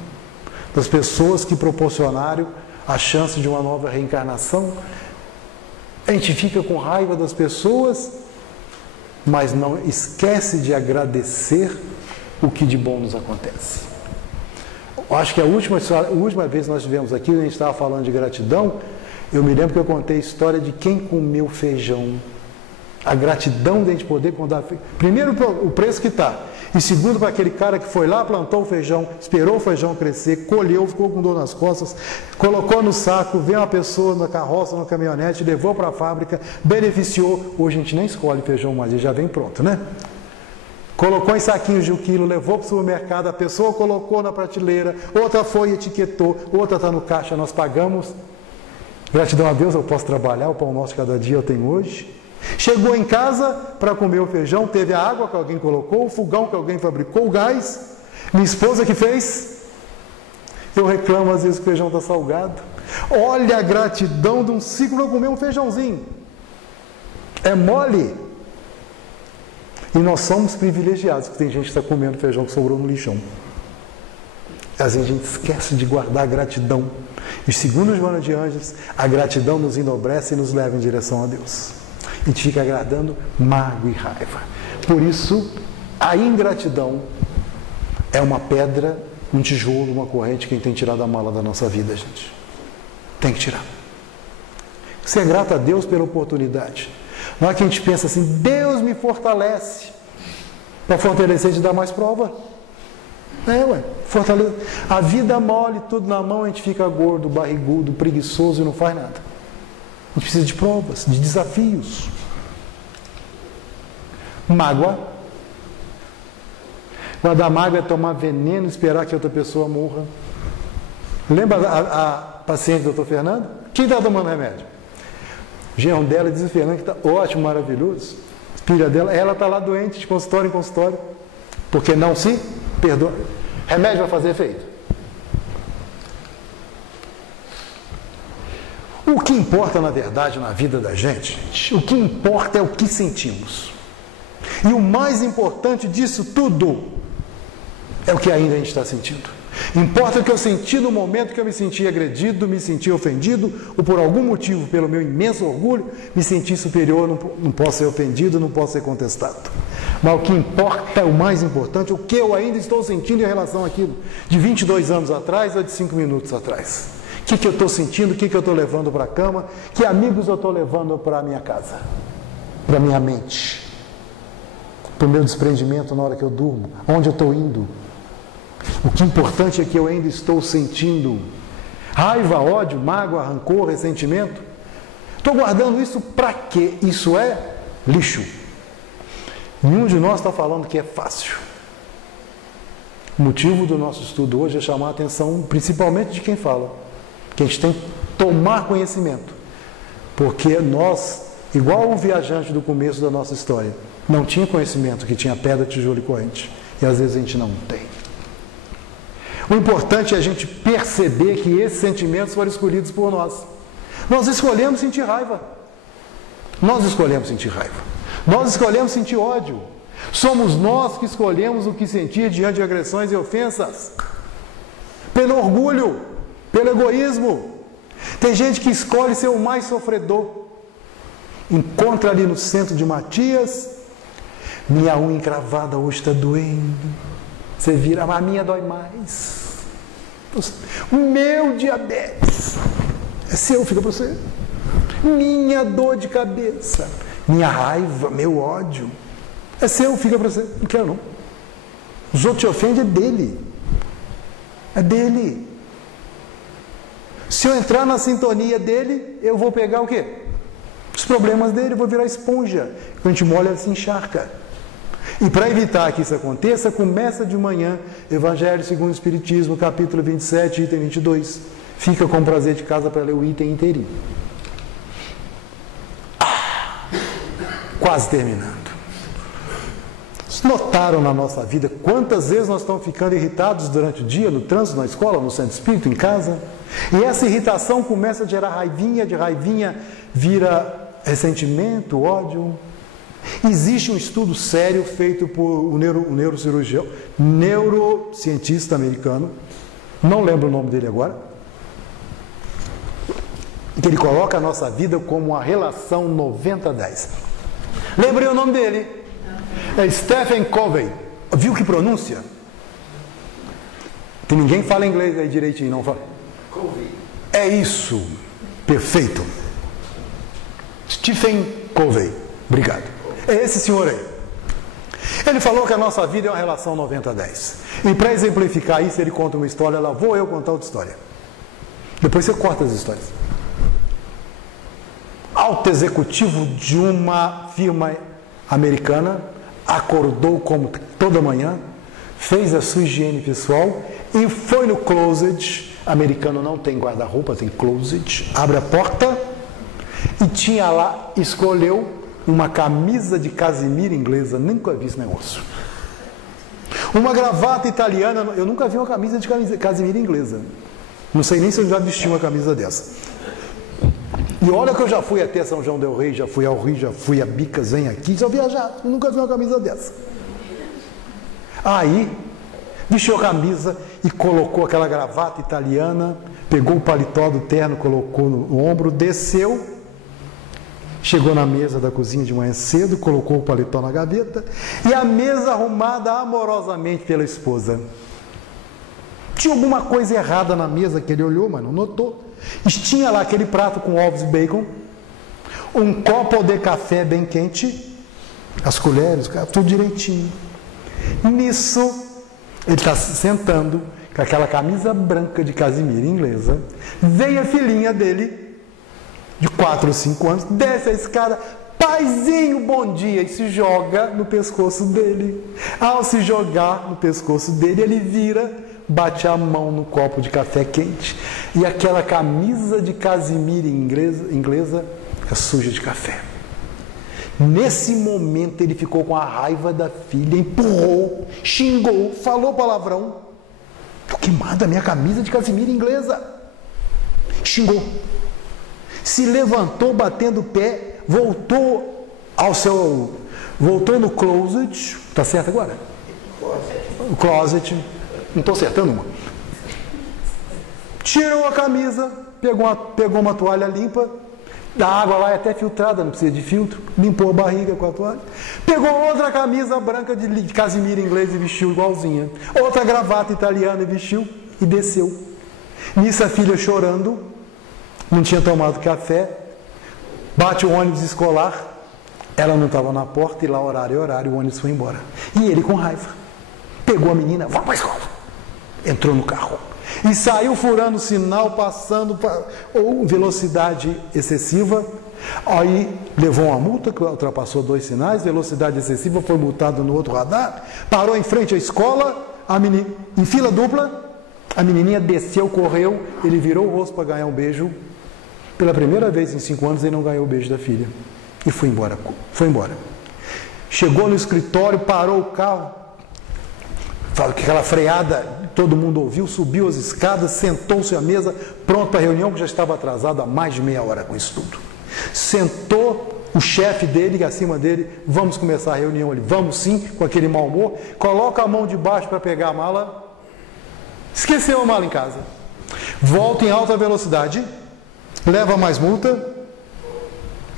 das pessoas que proporcionaram a chance de uma nova reencarnação. A gente fica com raiva das pessoas, mas não esquece de agradecer o que de bom nos acontece. Acho que a última vez que nós estivemos aqui, a gente estava falando de gratidão, eu me lembro que eu contei a história de quem comeu feijão. A gratidão de a gente poder contar. Primeiro, o preço que está. E segundo, para aquele cara que foi lá, plantou o feijão, esperou o feijão crescer, colheu, ficou com dor nas costas, colocou no saco, veio uma pessoa na carroça, na caminhonete, levou para a fábrica, beneficiou. Hoje a gente nem escolhe feijão mais, ele já vem pronto, né? Colocou em saquinhos de 1 quilo, levou para o supermercado, a pessoa colocou na prateleira, outra foi e etiquetou, outra está no caixa, nós pagamos. Gratidão a Deus, eu posso trabalhar, o pão nosso de cada dia eu tenho hoje. Chegou em casa para comer o feijão, teve a água que alguém colocou, o fogão que alguém fabricou, o gás. Minha esposa que fez. Eu reclamo às vezes que o feijão está salgado. Olha a gratidão de um ciclo para comer um feijãozinho. É mole. E nós somos privilegiados, porque tem gente que está comendo feijão que sobrou no lixão. Às vezes a gente esquece de guardar a gratidão. E segundo Joana de Ângeles, a gratidão nos enobrece e nos leva em direção a Deus. A gente fica agradando mágoa e raiva. Por isso, a ingratidão é uma pedra, um tijolo, uma corrente que tem que tirar da mala da nossa vida, gente. Tem que tirar. Ser grato a Deus pela oportunidade. Não é que a gente pensa assim, Deus me fortalece. Para fortalecer, te dá mais prova. Fortaleza. A vida mole, tudo na mão, a gente fica gordo, barrigudo, preguiçoso e não faz nada. A gente precisa de provas, de desafios. Mágoa. Guardar mágoa é tomar veneno e esperar que outra pessoa morra. Lembra a paciente do Dr. Fernando? Quem está tomando remédio? O genro dela diz o Fernando que está ótimo, maravilhoso. Filha dela, ela está lá doente, de consultório em consultório. Porque não se perdoa. Remédio vai fazer efeito. O que importa, na verdade, na vida da gente, o que importa é o que sentimos. E o mais importante disso tudo é o que ainda a gente está sentindo. Importa o que eu senti no momento que eu me senti agredido, me senti ofendido, ou por algum motivo, pelo meu imenso orgulho, me senti superior, não posso ser ofendido, não posso ser contestado. Mas o que importa, o mais importante, o que eu ainda estou sentindo em relação àquilo de 22 anos atrás ou de 5 minutos atrás. O que eu estou sentindo, o que eu estou levando para a cama, que amigos eu estou levando para a minha casa, para a minha mente, para o meu desprendimento na hora que eu durmo, onde eu estou indo. O que é importante é que eu ainda estou sentindo raiva, ódio, mágoa, rancor, ressentimento. Estou guardando isso para quê? Isso é lixo. Nenhum de nós está falando que é fácil. O motivo do nosso estudo hoje é chamar a atenção principalmente de quem fala. Que a gente tem que tomar conhecimento. Porque nós igual o viajante do começo da nossa história. Não tinha conhecimento que tinha pedra, tijolo e corrente. E às vezes a gente não tem. O importante é a gente perceber que esses sentimentos foram escolhidos por nós. Nós escolhemos sentir raiva. Nós escolhemos sentir raiva. Nós escolhemos sentir ódio. Somos nós que escolhemos o que sentir diante de agressões e ofensas. Pelo orgulho, pelo egoísmo. Tem gente que escolhe ser o mais sofredor. Encontra ali no centro de Matias, minha unha encravada hoje está doendo. Você vira, a minha dói mais. O meu diabetes é seu, fica para você. Minha dor de cabeça, minha raiva, meu ódio é seu, fica para você. Não quero não. Os outros te ofendem, é dele. É dele. Se eu entrar na sintonia dele, eu vou pegar o quê? Os problemas dele, eu vou virar esponja. Quando a gente molha, ela se encharca. E para evitar que isso aconteça, começa de manhã, Evangelho segundo o Espiritismo, capítulo 27, item 22. Fica com prazer de casa para ler o item inteirinho. Quase terminando. Vocês notaram na nossa vida quantas vezes nós estamos ficando irritados durante o dia, no trânsito, na escola, no centro espírita, em casa? E essa irritação começa a gerar raivinha, de raivinha vira ressentimento, ódio. Existe um estudo sério feito por um neurocirurgião, neurocientista americano, não lembro o nome dele agora, que ele coloca a nossa vida como uma relação 90-10. Lembrei o nome dele? É Stephen Covey. Viu que pronúncia? Tem ninguém que fala inglês aí direitinho, não fala? Covey. É isso. Perfeito. Stephen Covey. Obrigado. É esse senhor aí. Ele falou que a nossa vida é uma relação 90-10. E para exemplificar isso, ele conta uma história, lá vou eu contar outra história. Depois você corta as histórias. Alto executivo de uma firma americana acordou como toda manhã, fez a sua higiene pessoal e foi no closet. Americano não tem guarda-roupa, tem closet. Abre a porta e tinha lá, escolheu uma camisa de casimira inglesa, nunca vi esse negócio. Uma gravata italiana, eu nunca vi uma camisa de casimira inglesa. Não sei nem se eu já vesti uma camisa dessa. E olha que eu já fui até São João del Rei, já fui ao Rio, já fui a Bicas, vem aqui, só viajar, eu nunca vi uma camisa dessa. Aí, vestiu a camisa e colocou aquela gravata italiana, pegou o paletó do terno, colocou no ombro, desceu, chegou na mesa da cozinha de manhã cedo, colocou o paletó na gaveta e a mesa arrumada amorosamente pela esposa. Tinha alguma coisa errada na mesa que ele olhou, mas não notou. Tinha lá aquele prato com ovos e bacon, um copo de café bem quente, as colheres, tudo direitinho. Nisso, ele está se sentando com aquela camisa branca de casimira inglesa. Veio a filhinha dele, de 4 ou 5 anos, desce a escada, paizinho, bom dia, e se joga no pescoço dele. Ao se jogar no pescoço dele, ele vira, bate a mão no copo de café quente e aquela camisa de casimira inglesa é suja de café. Nesse momento ele ficou com a raiva da filha, empurrou, xingou, falou palavrão. Tô queimada a minha camisa de casimira inglesa. Xingou. Se levantou batendo o pé, voltou no closet. Tá certo agora? O closet. Não estou acertando uma. Tirou a camisa, pegou uma toalha limpa, a água lá é até filtrada, não precisa de filtro, limpou a barriga com a toalha, pegou outra camisa branca de casimira inglesa e vestiu igualzinha, outra gravata italiana e vestiu e desceu. Nisso a filha chorando, não tinha tomado café, bate o ônibus escolar, ela não estava na porta e lá horário, o ônibus foi embora. E ele com raiva, pegou a menina, vamos para a escola. Entrou no carro e saiu furando o sinal, passando ou velocidade excessiva. Aí levou uma multa, que ultrapassou 2 sinais, velocidade excessiva, foi multado no outro radar, parou em frente à escola, em fila dupla, a menininha desceu, correu, ele virou o rosto para ganhar um beijo. Pela primeira vez em 5 anos ele não ganhou o beijo da filha. E foi embora. Chegou no escritório, parou o carro, aquela freada, todo mundo ouviu, subiu as escadas, sentou-se à mesa, pronto para a reunião, que já estava atrasado há mais de meia hora com isso tudo. Sentou o chefe dele, acima dele, vamos começar a reunião. Ele, vamos sim, com aquele mau humor, coloca a mão de baixo para pegar a mala, esqueceu a mala em casa, volta em alta velocidade, leva mais multa,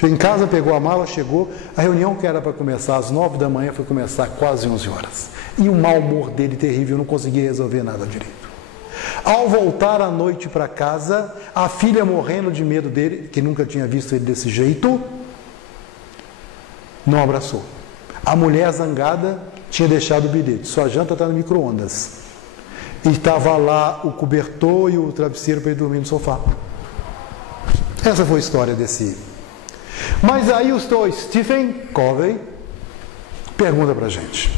em casa pegou a mala, chegou, a reunião que era para começar às 9 da manhã foi começar quase 11 horas. E o mau humor dele terrível, não conseguia resolver nada direito. Ao voltar à noite para casa, a filha morrendo de medo dele, que nunca tinha visto ele desse jeito, não abraçou. A mulher zangada tinha deixado o bilhete, sua janta está no micro-ondas. E estava lá o cobertor e o travesseiro para ele dormir no sofá. Essa foi a história desse. Mas aí o Stephen Covey pergunta para a gente: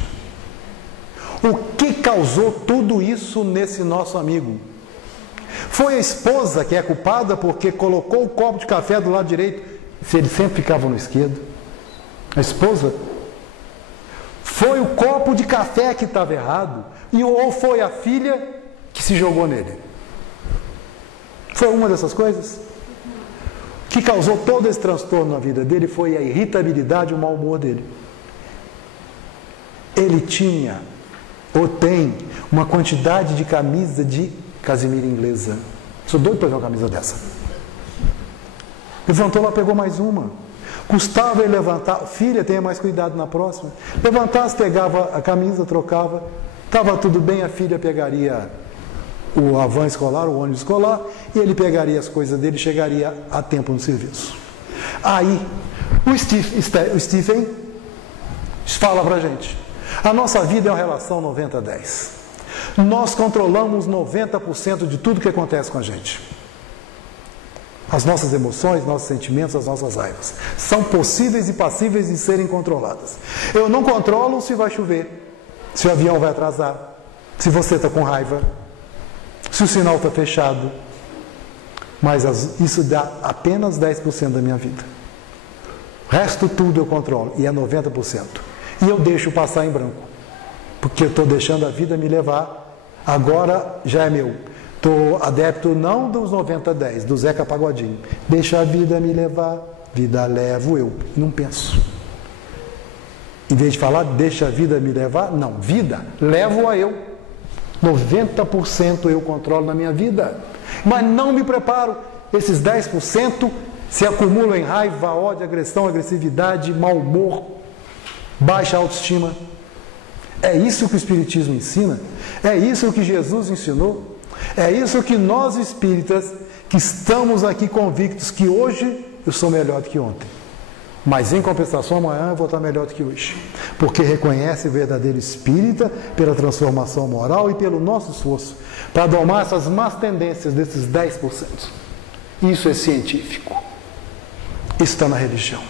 o que causou tudo isso nesse nosso amigo? Foi a esposa que é culpada porque colocou o copo de café do lado direito, se ele sempre ficava no esquerdo? A esposa? Foi o copo de café que estava errado? Ou foi a filha que se jogou nele? Foi uma dessas coisas? O que causou todo esse transtorno na vida dele foi a irritabilidade e o mau humor dele. Ele tinha, ou tem, uma quantidade de camisa de casimira inglesa. Sou doido para ver uma camisa dessa. Levantou lá, pegou mais uma. Custava ele levantar, filha, tenha mais cuidado na próxima. Levantasse, pegava a camisa, trocava, estava tudo bem, a filha pegaria a van escolar, o ônibus escolar, e ele pegaria as coisas dele e chegaria a tempo no serviço. Aí, o Stephen fala para a gente: a nossa vida é uma relação 90-10. Nós controlamos 90% de tudo que acontece com a gente. As nossas emoções, nossos sentimentos, as nossas raivas são possíveis e passíveis de serem controladas. Eu não controlo se vai chover, se o avião vai atrasar, se você está com raiva, se o sinal está fechado. Mas isso dá apenas 10% da minha vida. O resto tudo eu controlo, e é 90%. E eu deixo passar em branco, porque eu estou deixando a vida me levar. Agora já é meu. Estou adepto não dos 90-10, do Zeca Pagodinho. Deixa a vida me levar, vida levo eu. Não penso. Em vez de falar, deixa a vida me levar, não, vida, levo a eu. 90% eu controlo na minha vida. Mas não me preparo. Esses 10% se acumulam em raiva, ódio, agressão, agressividade, mau humor, baixa autoestima. É isso que o Espiritismo ensina. É isso que Jesus ensinou. É isso que nós espíritas, que estamos aqui convictos que hoje eu sou melhor do que ontem, mas em compensação amanhã eu vou estar melhor do que hoje, porque reconhece o verdadeiro espírita pela transformação moral e pelo nosso esforço para domar essas más tendências desses 10%. Isso é científico. Isso está na religião.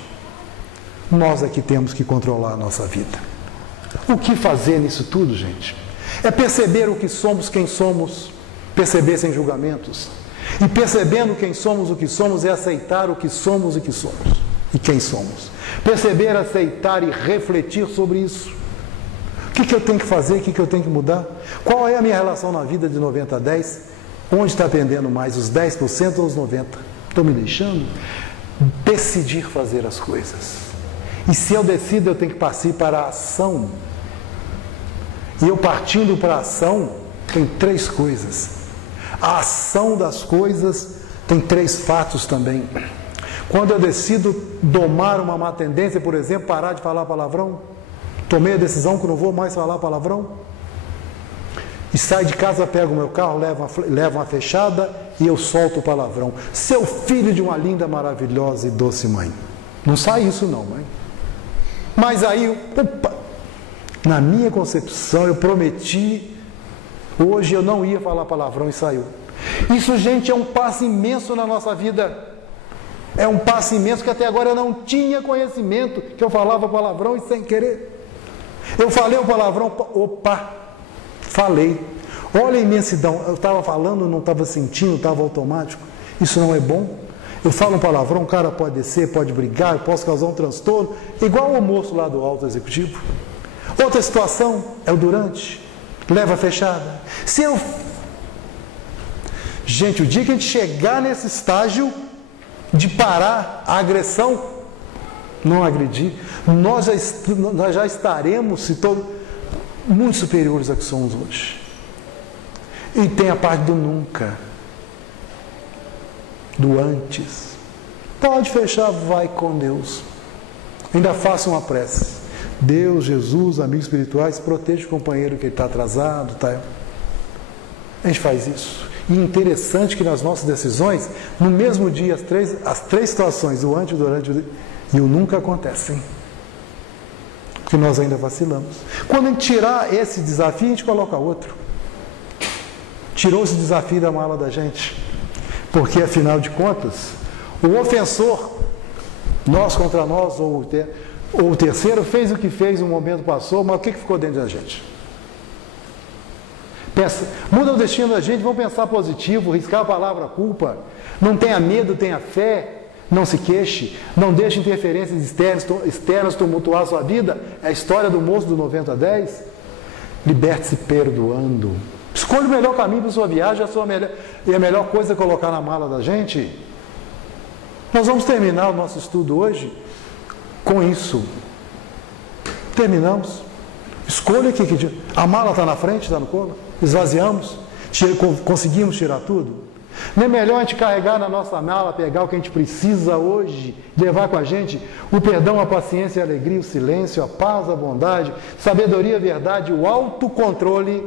Nós aqui temos que controlar a nossa vida. O que fazer nisso tudo, gente? É perceber o que somos, quem somos, perceber sem julgamentos. E percebendo quem somos, o que somos, é aceitar o que somos e que somos. E quem somos. Perceber, aceitar e refletir sobre isso. O que eu tenho que fazer, o que eu tenho que mudar? Qual é a minha relação na vida de 90-10? Onde está pendendo mais, os 10% ou os 90%? Estou me deixando? Decidir fazer as coisas. E se eu decido, eu tenho que partir para a ação. E eu partindo para a ação, tem 3 coisas. A ação das coisas tem 3 fatos também. Quando eu decido domar uma má tendência, por exemplo, parar de falar palavrão, tomei a decisão que não vou mais falar palavrão, e saio de casa, pego o meu carro, levo uma fechada e eu solto o palavrão. Seu filho de uma linda, maravilhosa e doce mãe. Não sai isso não, mãe. Mas aí, opa, na minha concepção, eu prometi, hoje eu não ia falar palavrão e saiu. Isso, gente, é um passo imenso na nossa vida. É um passo imenso que até agora eu não tinha conhecimento que eu falava palavrão e sem querer. Eu falei o palavrão, opa, falei. Olha a imensidão, eu estava falando, não estava sentindo, estava automático. Isso não é bom. Eu falo um palavrão, o cara pode descer, pode brigar, eu posso causar um transtorno, igual o moço lá do alto executivo. Outra situação é o durante, leva fechada. Gente, o dia que a gente chegar nesse estágio de parar a agressão, não agredir, nós já estaremos muito superiores a que somos hoje. E tem a parte do nunca, do antes. Pode fechar, vai com Deus. Ainda faça uma prece. Deus, Jesus, amigos espirituais, proteja o companheiro que ele está atrasado. Tá? A gente faz isso. E interessante que nas nossas decisões, no mesmo dia, as três situações, o antes, o durante e o nunca acontecem. Porque nós ainda vacilamos. Quando a gente tirar esse desafio, a gente coloca outro. Tirou esse desafio da mala da gente. Porque, afinal de contas, o ofensor, nós contra nós, ou o terceiro, fez o que fez, um momento passou, mas o que ficou dentro da gente? Pensa, muda o destino da gente, vamos pensar positivo, riscar a palavra culpa, não tenha medo, tenha fé, não se queixe, não deixe interferências externas tumultuar a sua vida. É a história do moço do 90-10. Liberte-se perdoando. Escolha o melhor caminho para a sua viagem, e a melhor coisa é colocar na mala da gente. Nós vamos terminar o nosso estudo hoje com isso. Terminamos. Escolha aqui. A mala está na frente, está no colo. Esvaziamos. Conseguimos tirar tudo. Não é melhor a gente carregar na nossa mala, pegar o que a gente precisa hoje, levar com a gente o perdão, a paciência, a alegria, o silêncio, a paz, a bondade, sabedoria, a verdade, o autocontrole,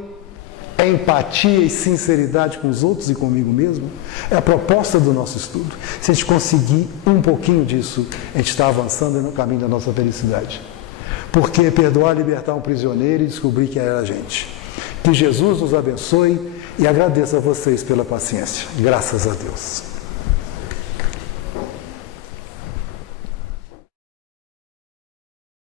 a empatia e sinceridade com os outros e comigo mesmo? É a proposta do nosso estudo. Se a gente conseguir um pouquinho disso, a gente está avançando no caminho da nossa felicidade. Porque perdoar, libertar um prisioneiro e descobrir que era a gente. Que Jesus nos abençoe e agradeço a vocês pela paciência. Graças a Deus.